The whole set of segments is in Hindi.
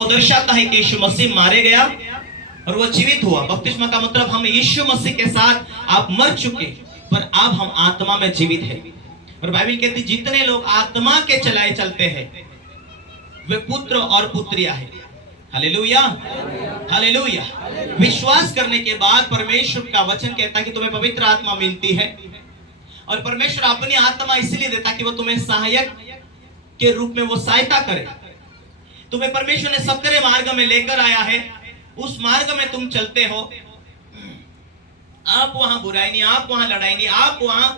वो दर्शाता है कि यीशु मसीह मारे गया और वो जीवित हुआ। बपतिस्मा का मतलब हम यीशु मसीह के साथ आप मर चुके पर अब हम आत्मा में जीवित हैं। और बाइबल कहती जितने लोग आत्मा के चलाए चलते हैं वे पुत्र और पुत्रियां हैं। Hallelujah, hallelujah. विश्वास करने के बाद परमेश्वर का वचन कहता है कि तुम्हें पवित्र आत्मा मिलती है और परमेश्वर अपनी आत्मा इसलिए देता कि वो तुम्हें सहायक के रूप में वो सहायता करे। तुम्हें परमेश्वर ने सबकरे मार्ग में लेकर आया है, उस मार्ग में तुम चलते हो। आप वहां बुराई नहीं, आप वहां लड़ाई नहीं, आप वहां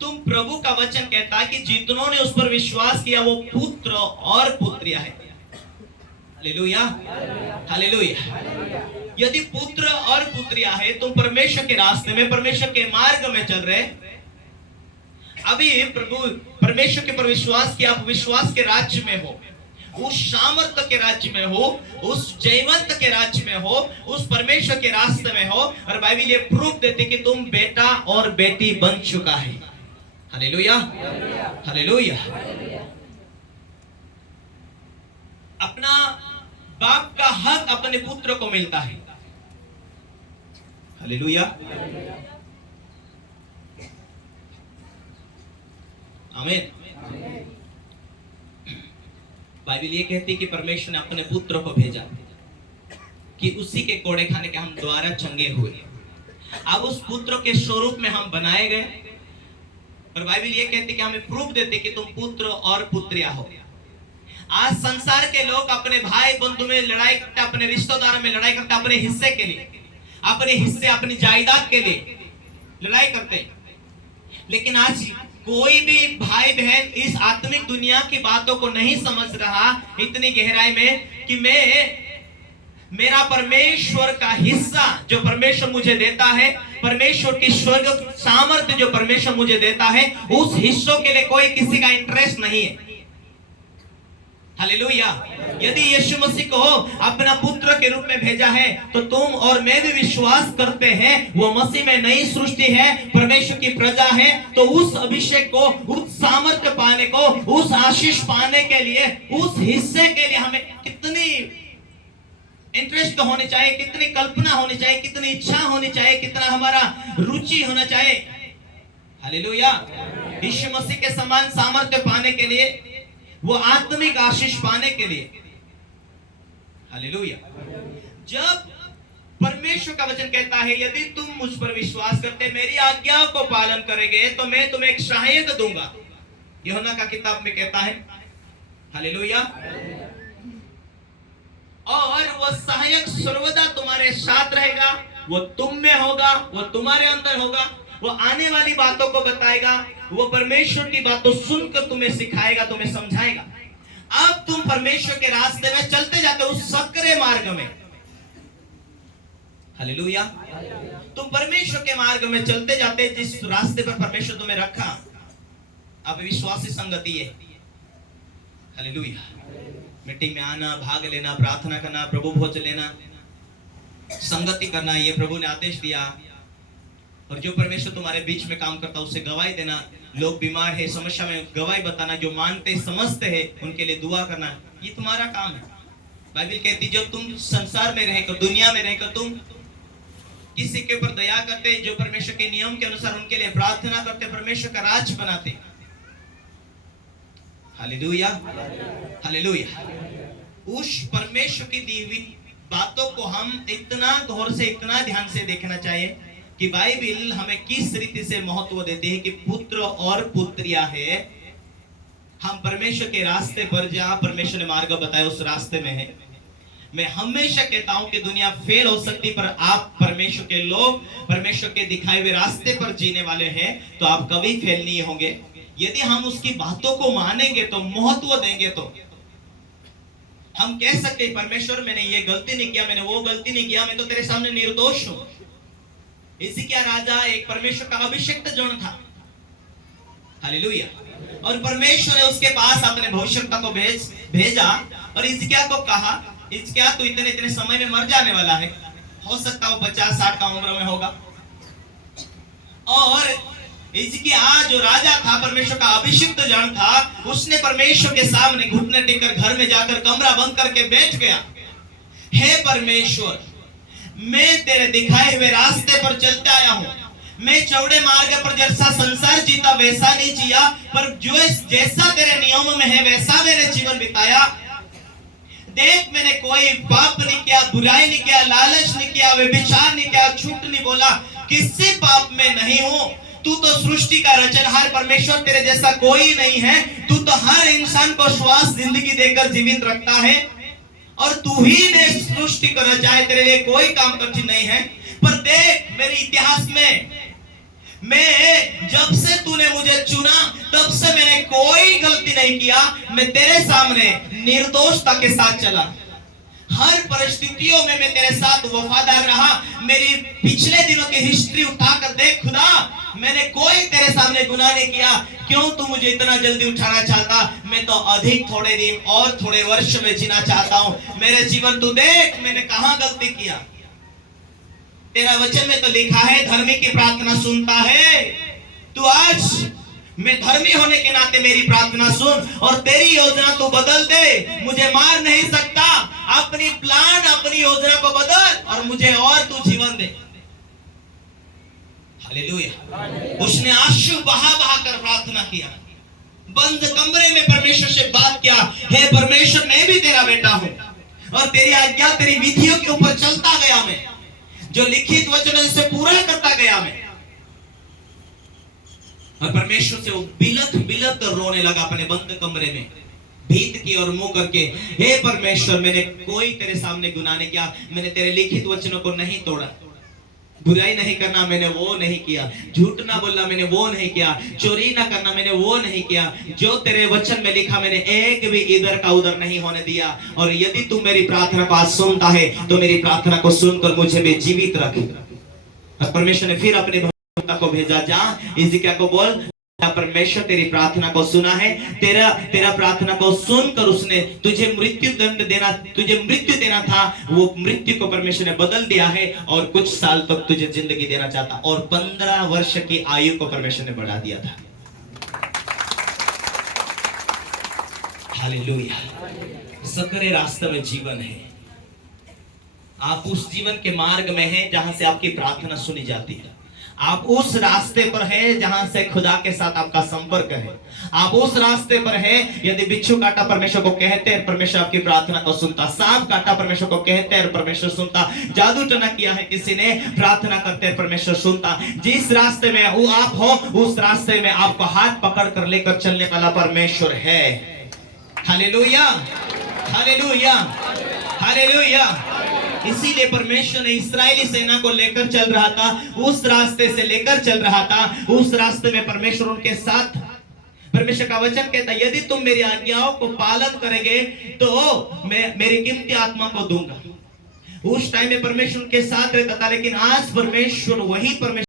तुम प्रभु का वचन कहता है कि जितनों ने उस पर विश्वास किया वो पुत्र और पुत्रियां है। Hallelujah, hallelujah. यदि पुत्र और पुत्रियां है तुम परमेश्वर के रास्ते में, परमेश्वर के मार्ग में चल रहे। अभी प्रभु परमेश्वर के पर विश्वास किया, आप विश्वास के राज्य में हो, उस सामर्थ्य के राज्य में हो, उस जयवंत के राज्य में हो, उस परमेश्वर के रास्ते में हो। और बाइबल ये प्रूफ देती कि तुम बेटा और बेटी बन चुका है। Hallelujah, hallelujah. अपना बाप का हक अपने पुत्र को मिलता है। हालेलुया, आमीन। बाइबल ये कहती है कि परमेश्वर ने अपने पुत्र को भेजा कि उसी के कोड़े खाने के हम द्वारा चंगे हुए। अब उस पुत्र के स्वरूप में हम बनाए गए। और बाइबल ये कहती है कि हमें प्रूफ देती कि तुम पुत्र और पुत्रियां हो। आज संसार के लोग अपने भाई बंधु में लड़ाई करते, अपने रिश्तेदारों में लड़ाई करते, अपने हिस्से के लिए, अपने हिस्से अपनी जायदाद के लिए लड़ाई करते। लेकिन आज कोई भी भाई बहन इस आत्मिक दुनिया की बातों को नहीं समझ रहा इतनी गहराई में कि मेरा परमेश्वर का हिस्सा जो परमेश्वर मुझे देता है, परमेश्वर की स्वर्ग सामर्थ्य जो परमेश्वर मुझे देता है, उस हिस्सों के लिए कोई किसी का इंटरेस्ट नहीं है। हालेलुया। यदि यीशु मसीह को अपना पुत्र के रूप में भेजा है तो तुम और मैं भी विश्वास करते हैं वो मसीह में नई सृष्टि है, परमेश्वर की प्रजा है। तो उस अभिषेक को, उस सामर्थ्य पाने को, उस आशीष पाने के लिए, उस हिस्से के लिए हमें कितनी इंटरेस्ट होनी चाहिए, कितनी कल्पना होनी चाहिए, कितनी इच्छा होनी चाहिए, कितना हमारा रुचि होना चाहिए। हालेलुया। यीशु मसीह के समान सामर्थ्य पाने के लिए, वो आत्मिक आशीष पाने के लिए। हालेलुया। जब परमेश्वर का वचन कहता है यदि तुम मुझ पर विश्वास करते, मेरी आज्ञाओं को पालन करेंगे तो मैं तुम्हें एक सहायक दूंगा। यूहन्ना का किताब में कहता है। हालेलुया। और वो सहायक सर्वदा तुम्हारे साथ रहेगा, वो तुम में होगा, वो तुम्हारे अंदर होगा, वो आने वाली बातों को बताएगा, वो परमेश्वर की बातों सुनकर तुम्हें सिखाएगा, तुम्हें समझाएगा। अब तुम परमेश्वर के रास्ते में चलते जाते हो, उस सकरे मार्ग में। हालेलुया। तुम परमेश्वर के मार्ग में चलते जाते जिस रास्ते पर परमेश्वर तुम्हें रखा। अब विश्वासी संगति है। हालेलुया। मीटिंग में आना, भाग लेना, प्रार्थना करना, प्रभु भोज लेना, संगति करना, ये प्रभु ने आदेश दिया। और जो परमेश्वर तुम्हारे बीच में काम करता है उसे गवाही देना। लोग बीमार है, समस्या में गवाही बताना, जो मानते समझते हैं उनके लिए दुआ करना, ये तुम्हारा काम है। बाइबल कहती जो तुम संसार में रहकर, दुनिया में रहकर तुम किसी के ऊपर दया करते, जो परमेश्वर के नियम के अनुसार उनके लिए प्रार्थना करते, परमेश्वर का राज बनाते। Hallelujah, hallelujah. उस परमेश्वर की दी हुई बातों को हम इतना गौर से, इतना ध्यान से देखना चाहिए कि बाइबल हमें किस रीति से महत्व देती है कि पुत्र और पुत्रियां है। हम परमेश्वर के रास्ते पर, जहां परमेश्वर ने मार्ग बताया उस रास्ते में है। मैं हमेशा कहता हूं कि दुनिया फेल हो सकती पर आप परमेश्वर के लोग, परमेश्वर के दिखाए हुए रास्ते पर जीने वाले हैं तो आप कभी फेल नहीं होंगे। यदि हम उसकी बातों को मानेंगे तो, महत्व देंगे तो हम कह सकते परमेश्वर मैंने ये गलती नहीं किया, मैंने वो गलती नहीं किया, मैं तो तेरे सामने निर्दोष हूं। हिजकिय्याह राजा एक परमेश्वर का अभिषिक्त जन था। हालेलुया। और परमेश्वर ने उसके पास अपने भविष्यवक्ता को भेजा और हिजकिय्याह को कहा, हिजकिय्याह तू इतने समय में मर जाने वाला है। हो सकता वो 50-60 का उम्र में होगा। और हिजकिय्याह जो राजा था, परमेश्वर का अभिषिक्त जन था, उसने परमेश्वर के सामने घुटने टेककर घर में जाकर कमरा बंद करके बैठ गया। हे परमेश्वर, मैं तेरे दिखाए हुए रास्ते पर चलता आया हूं। मैं चौड़े मार्ग पर जैसा संसार जीता वैसा नहीं जिया, पर जो जैसा तेरे नियम में है वैसा मैंने जीवन बिताया। देख, मैंने कोई पाप नहीं किया, बुराई नहीं किया, लालच नहीं किया, व्यभिचार नहीं किया, झूठ नहीं बोला, किसी पाप में नहीं हूं। तू तो सृष्टि का रचनहार परमेश्वर, तेरे जैसा कोई नहीं है। तू तो हर इंसान को श्वास जिंदगी देकर जीवित रखता है, और तू ही ने सृष्टि को रचा है। तेरे लिए कोई काम कठिन नहीं है। पर देख, मेरे इतिहास में मैं जब से तूने मुझे चुना तब से मैंने कोई गलती नहीं किया। मैं तेरे सामने निर्दोषता के साथ चला, हर परिस्थितियों में मैं तेरे साथ वफादार रहा। मेरी पिछले दिनों की हिस्ट्री उठाकर देख खुदा, मैंने कोई तेरे सामने गुनाह नहीं किया। क्यों तू मुझे इतना जल्दी उठाना चाहता? मैं तो अधिक थोड़े दिन और थोड़े वर्ष में जीना चाहता हूं। मेरे जीवन तू देख, मैंने कहां गलती किया। तेरा वचन में तो लिखा है, धर्मी की प्रार्थना सुनता है। तू आज मैं धर्मी होने के नाते मेरी प्रार्थना सुन, और तेरी योजना तू बदल दे। मुझे मार नहीं सकता, अपनी प्लान, अपनी योजना को बदल और मुझे और तू जीवन दे। हालेलुया। उसने आंसू बहा बहा कर प्रार्थना किया, बंद कमरे में परमेश्वर से बात किया। हे परमेश्वर, मैं भी तेरा बेटा हूं, और तेरी आज्ञा, तेरी विधियों के ऊपर चलता गया। मैं जो लिखित वचन से पूरा करता गया मैं। और परमेश्वर से वो बिलख बिलख कर रोने लगा अपने बंद कमरे में, भीत की और मुंह करके, हे परमेश्वर, मैंने कोई तेरे सामने गुनाह नहीं किया। मैंने तेरे लिखित वचनों को नहीं तोड़ा, बुराई नहीं करना मैंने वो नहीं किया, झूठ ना बोलना मैंने वो नहीं किया, चोरी ना करना मैंने वो नहीं किया। जो तेरे वचन में लिखा मैंने एक भी इधर का उधर नहीं होने दिया। और यदि तू मेरी प्रार्थना को आज सुनता है तो मेरी प्रार्थना को सुनकर मुझे भी जीवित रख। और परमेश्वर ने फिर अपने भक्त को भेजा, जा हिजकिय्याह को बोल, परमेश्वर तेरी प्रार्थना को सुना है। तेरा प्रार्थना को सुनकर उसने तुझे मृत्यु दंड देना, तुझे मृत्यु देना था, वो मृत्यु को परमेश्वर ने बदल दिया है, और कुछ साल तक तुझे जिंदगी देना चाहता, और 15 वर्ष की आयु को परमेश्वर ने बढ़ा दिया था। हालेलुया। सकरे रास्ते में जीवन है। आप उस जीवन के मार्ग में हैं जहां से आपकी प्रार्थना सुनी जाती है। आप उस रास्ते पर हैं जहां से खुदा के साथ आपका संपर्क है। आप उस रास्ते पर हैं, यदि बिच्छू काटा परमेश्वर को कहते हैं, परमेश्वर आपकी प्रार्थना को सुनता। सांप काटा परमेश्वर को कहते हैं, परमेश्वर सुनता। जादू टना किया है किसी ने, प्रार्थना करते हैं, परमेश्वर सुनता। जिस रास्ते में वो आप हो, उस रास्ते में आपको हाथ पकड़ कर लेकर चलने वाला परमेश्वर है। Hallelujah, hallelujah, hallelujah. इसीलिए परमेश्वर ने इस्राएली सेना को लेकर चल रहा था, उस रास्ते से लेकर चल रहा था। उस रास्ते में परमेश्वर उनके साथ था। परमेश्वर का वचन कहता है, यदि तुम मेरी आज्ञाओं को पालन करेंगे तो मैं मेरी कीमती आत्मा को दूंगा। उस टाइम में परमेश्वर उनके साथ रहता था, लेकिन आज परमेश्वर वही परमेश्वर